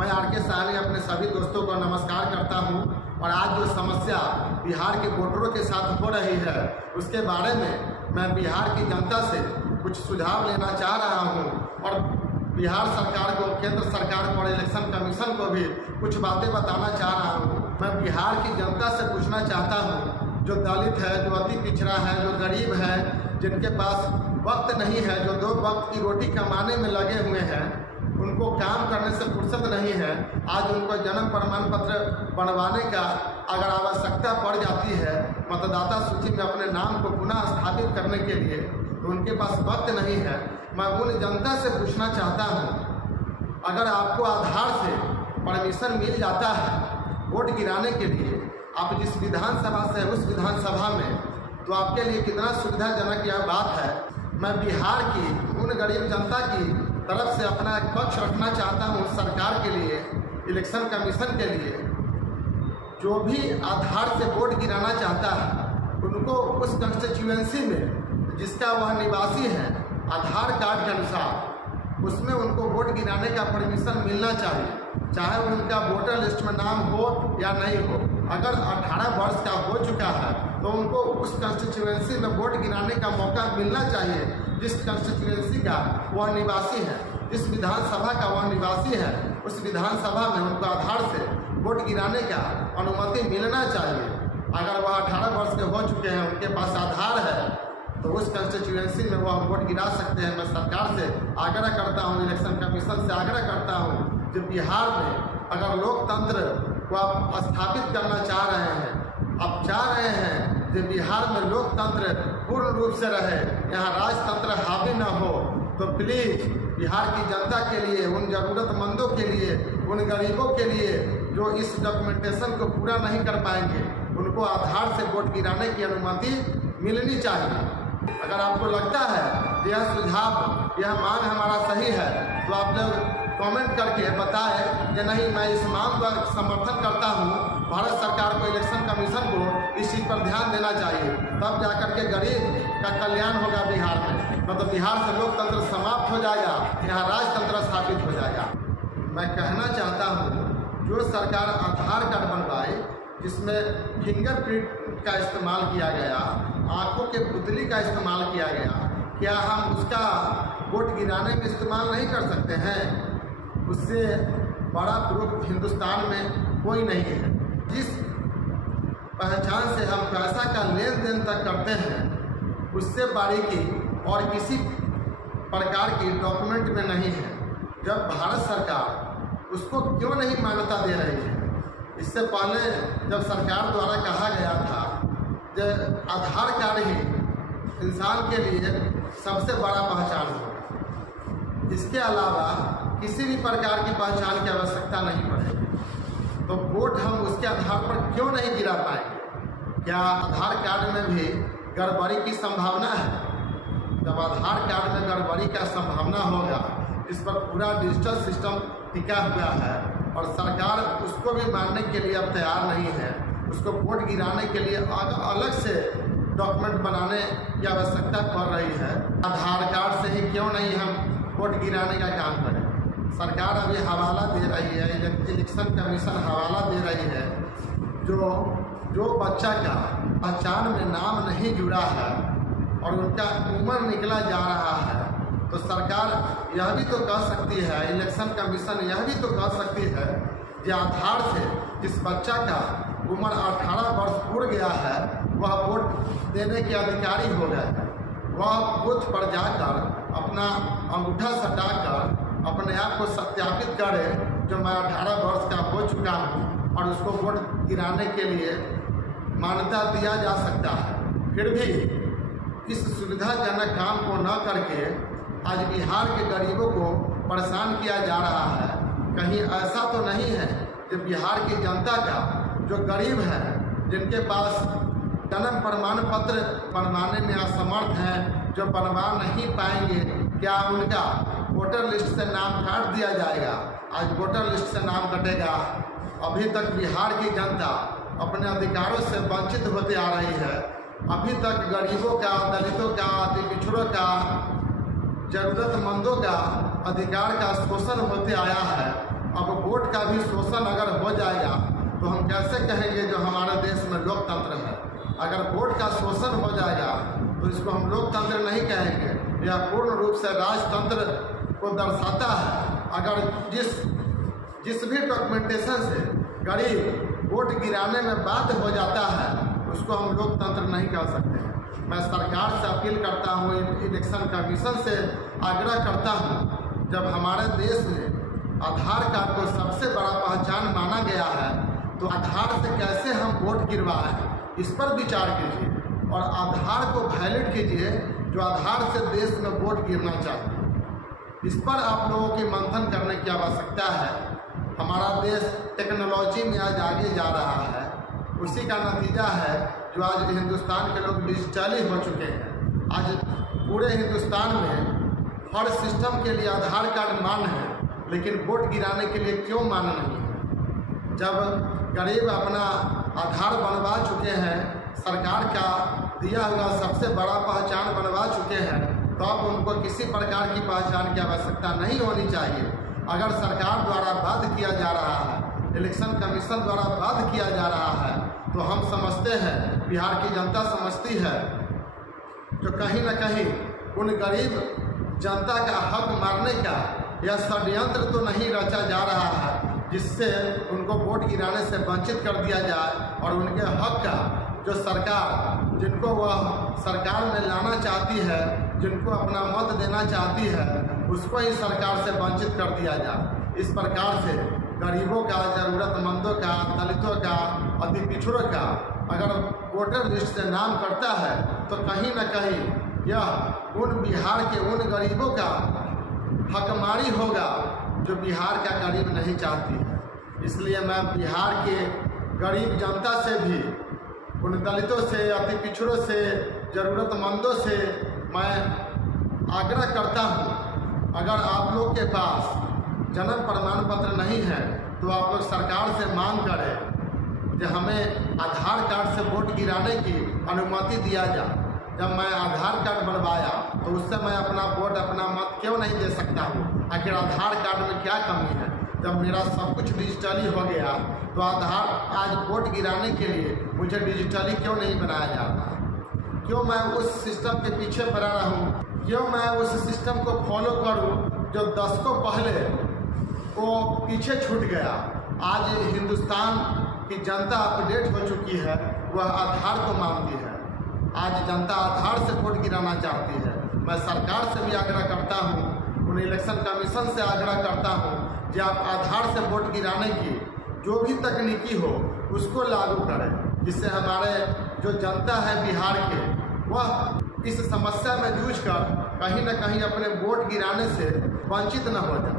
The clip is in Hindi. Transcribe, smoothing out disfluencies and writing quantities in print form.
मैं आर.के. साहनी अपने सभी दोस्तों को नमस्कार करता हूं और आज जो समस्या बिहार के वोटरों के साथ हो रही है उसके बारे में मैं बिहार की जनता से कुछ सुझाव लेना चाह रहा हूं और बिहार सरकार को, केंद्र सरकार को और इलेक्शन कमीशन को भी कुछ बातें बताना चाह रहा हूं। मैं बिहार की जनता से पूछना चाहता हूं, जो दलित है, जो अति पिछड़ा है, जो गरीब है, जिनके पास वक्त नहीं है, जो 2 वक्त की रोटी कमाने में लगे हुए हैं, उनको काम करने से फुर्सत नहीं है, आज उनको जन्म प्रमाण पत्र बनवाने का अगर आवश्यकता पड़ जाती है मतदाता सूची में अपने नाम को पुनः स्थापित करने के लिए, तो उनके पास वक्त नहीं है। मैं उन जनता से पूछना चाहता हूँ, अगर आपको आधार से परमिशन मिल जाता है वोट गिराने के लिए, आप जिस विधानसभा से उस विधानसभा में, तो आपके लिए कितना सुविधाजनक यह बात है। मैं बिहार की उन गरीब जनता की तरफ से अपना एक पक्ष रखना चाहता हूँ सरकार के लिए, इलेक्शन कमीशन के लिए। जो भी आधार से वोट गिराना चाहता है उनको उस कंस्टिट्यूएंसी में जिसका वह निवासी है आधार कार्ड के अनुसार उसमें उनको वोट गिराने का परमिशन मिलना चाहिए, चाहे उनका वोटर लिस्ट में नाम हो या नहीं हो। अगर 18 वर्ष का हो चुका है तो उनको उस कंस्टिट्यूएंसी में वोट गिराने का मौका मिलना चाहिए जिस कंस्टिट्यूएंसी का वह निवासी है, जिस विधानसभा का वह निवासी है, उस विधानसभा में उनको आधार से वोट गिराने का अनुमति मिलना चाहिए। अगर वह 18 वर्ष के हो चुके हैं, उनके पास आधार है, तो उस कंस्टिट्यूएंसी में वह वोट गिरा सकते हैं। मैं सरकार से आग्रह करता हूं, इलेक्शन कमीशन से आग्रह करता हूं, जो बिहार में अगर लोकतंत्र को आप स्थापित करना चाह रहे हैं, आप चाह रहे हैं कि बिहार में लोकतंत्र पूर्ण रूप से रहे, यहाँ राजतंत्र हावी न हो, तो प्लीज़ बिहार की जनता के लिए, उन ज़रूरतमंदों के लिए, उन गरीबों के लिए जो इस डॉक्यूमेंटेशन को पूरा नहीं कर पाएंगे, उनको आधार से वोट गिराने की अनुमति मिलनी चाहिए। अगर आपको लगता है कि यह सुझाव, यह मांग हमारा सही है, तो आप लोग कमेंट करके बताएं कि नहीं, मैं इस मांग का समर्थन करता हूं। भारत सरकार को, इलेक्शन कमीशन को इस चीज़ पर ध्यान देना चाहिए, तब जाकर के गरीब का कल्याण होगा बिहार में। मतलब बिहार से लोकतंत्र समाप्त हो जाएगा, यहाँ राजतंत्र स्थापित हो जाएगा। मैं कहना चाहता हूँ, जो सरकार आधार कार्ड बनवाए जिसमें फिंगरप्रिंट का इस्तेमाल किया गया, आंखों के पुतली का इस्तेमाल किया गया, क्या हम उसका वोट गिराने में इस्तेमाल नहीं कर सकते हैं? उससे बड़ा प्रूफ हिंदुस्तान में कोई नहीं है। जिस पहचान से हम पैसा का लेन देन तक करते हैं, उससे बारीकी और किसी प्रकार की डॉक्यूमेंट में नहीं है। जब भारत सरकार उसको क्यों नहीं मान्यता दे रही है? इससे पहले जब सरकार द्वारा कहा गया था कि आधार कार्ड ही इंसान के लिए सबसे बड़ा पहचान हो, इसके अलावा किसी भी प्रकार की पहचान की आवश्यकता नहीं पड़ेगी, तो वोट हम उसके आधार पर क्यों नहीं गिरा पाएंगे? क्या आधार कार्ड में भी गड़बड़ी की संभावना है? जब आधार कार्ड में गड़बड़ी का संभावना होगा, इस पर पूरा डिजिटल सिस्टम टिका हुआ है और सरकार उसको भी मानने के लिए अब तैयार नहीं है, उसको वोट गिराने के लिए अलग से डॉक्यूमेंट बनाने की आवश्यकता पड़ रही है। आधार कार्ड से ही क्यों नहीं हम वोट गिराने का काम करें? सरकार अभी हवाला दे रही है, इलेक्शन कमीशन हवाला दे रही है, जो बच्चा का पहचान में नाम नहीं जुड़ा है और उनका उम्र निकला जा रहा है, तो सरकार यह भी तो कह सकती है, इलेक्शन कमीशन यह भी तो कह सकती है कि आधार से जिस बच्चा का उम्र 18 वर्ष पूर्ण गया है वह वोट देने के अधिकारी हो गए हैं, वह बूथ पर जाकर अपना अंगूठा सटाकर अपने आप को सत्यापित करे जो मैं 18 वर्ष का हो चुका हूँ, और उसको वोट गिराने के लिए मान्यता दिया जा सकता है। फिर भी इस सुविधाजनक काम को न करके आज बिहार के गरीबों को परेशान किया जा रहा है। कहीं ऐसा तो नहीं है कि बिहार की जनता का जो गरीब है, जिनके पास जन्म प्रमाण पत्र बनवाने में असमर्थ हैं, जो बनवा नहीं पाएंगे, क्या उनका वोटर लिस्ट से नाम काट दिया जाएगा? आज वोटर लिस्ट से नाम कटेगा। अभी तक बिहार की जनता अपने अधिकारों से वंचित होते आ रही है। अभी तक गरीबों का, दलितों का, अति पिछड़ों का, जरूरतमंदों का अधिकार का शोषण होते आया है। अब वोट वोट का भी शोषण अगर हो जाएगा तो हम कैसे कहेंगे जो हमारे देश में लोकतंत्र है। अगर वोट का शोषण हो जाएगा तो इसको हम लोकतंत्र नहीं कहेंगे, यह पूर्ण रूप से राजतंत्र को दर्शाता है। अगर जिस भी डॉक्यूमेंटेशन से गरीब वोट गिराने में बाध्य हो जाता है उसको हम लोकतंत्र नहीं कह सकते हैं। मैं सरकार से अपील करता हूँ, इलेक्शन कमीशन से आग्रह करता हूँ, जब हमारे देश में आधार कार्ड को सबसे बड़ा पहचान माना गया है तो आधार से कैसे हम वोट गिरवाएं, इस पर विचार कीजिए और आधार को वैलिड कीजिए जो आधार से देश में वोट गिरना चाहिए। इस पर आप लोगों की मंथन करने की आवश्यकता है। हमारा देश टेक्नोलॉजी में आज आगे जा रहा है, उसी का नतीजा है जो आज हिंदुस्तान के लोग डिजिटली हो चुके हैं। आज पूरे हिंदुस्तान में हर सिस्टम के लिए आधार कार्ड मान्य है, लेकिन वोट गिराने के लिए क्यों मान्य नहीं है? जब गरीब अपना आधार बनवा चुके हैं, सरकार का दिया हुआ सबसे बड़ा पहचान बनवा चुके हैं, तो अब उनको किसी प्रकार की पहचान की आवश्यकता नहीं होनी चाहिए। अगर सरकार द्वारा बाध्य किया जा रहा है, इलेक्शन कमीशन द्वारा बाध्य किया जा रहा है, तो हम समझते हैं, बिहार की जनता समझती है, जो कहीं न कहीं उन गरीब जनता का हक मारने का यह षड्यंत्र तो नहीं रचा जा रहा है जिससे उनको वोट गिराने से वंचित कर दिया जाए और उनके हक का जो सरकार जिनको वह सरकार में लाना चाहती है, जिनको अपना मत देना चाहती है, उसको ही सरकार से वंचित कर दिया जाए। इस प्रकार से गरीबों का, ज़रूरतमंदों का, दलितों का, अति पिछड़ों का अगर वोटर लिस्ट से नाम कटता है तो कहीं न कहीं यह उन बिहार के उन गरीबों का हकमारी होगा जो बिहार का गरीब नहीं चाहती है। इसलिए मैं बिहार के गरीब जनता से भी, उन दलितों से, अति पिछड़ों से, ज़रूरतमंदों से मैं आग्रह करता हूँ, अगर आप लोग के पास जन्म प्रमाण पत्र नहीं है तो आप लोग सरकार से मांग करें कि हमें आधार कार्ड से वोट गिराने की अनुमति दिया जाए। जब मैं आधार कार्ड बनवाया तो उससे मैं अपना वोट, अपना मत क्यों नहीं दे सकता हूँ? आखिर आधार कार्ड में क्या कमी है? जब मेरा सब कुछ डिजिटली हो गया तो आधार आज वोट गिराने के लिए मुझे डिजिटली क्यों नहीं बनाया जाता? क्यों मैं उस सिस्टम के पीछे पड़ा रहूँ? क्यों मैं उस सिस्टम को फॉलो करूँ जो दशकों पहले वो पीछे छूट गया? आज हिंदुस्तान की जनता अपडेट हो चुकी है, वह आधार को मानती है। आज जनता आधार से वोट गिराना चाहती है। मैं सरकार से भी आग्रह करता हूँ, उन इलेक्शन कमीशन से आग्रह करता हूँ कि आप आधार से वोट गिराने की जो भी तकनीकी हो उसको लागू करें, जिससे हमारे जो जनता है बिहार के, वह इस समस्या में जूझकर कहीं न कहीं अपने वोट गिराने से वंचित न हो जाए।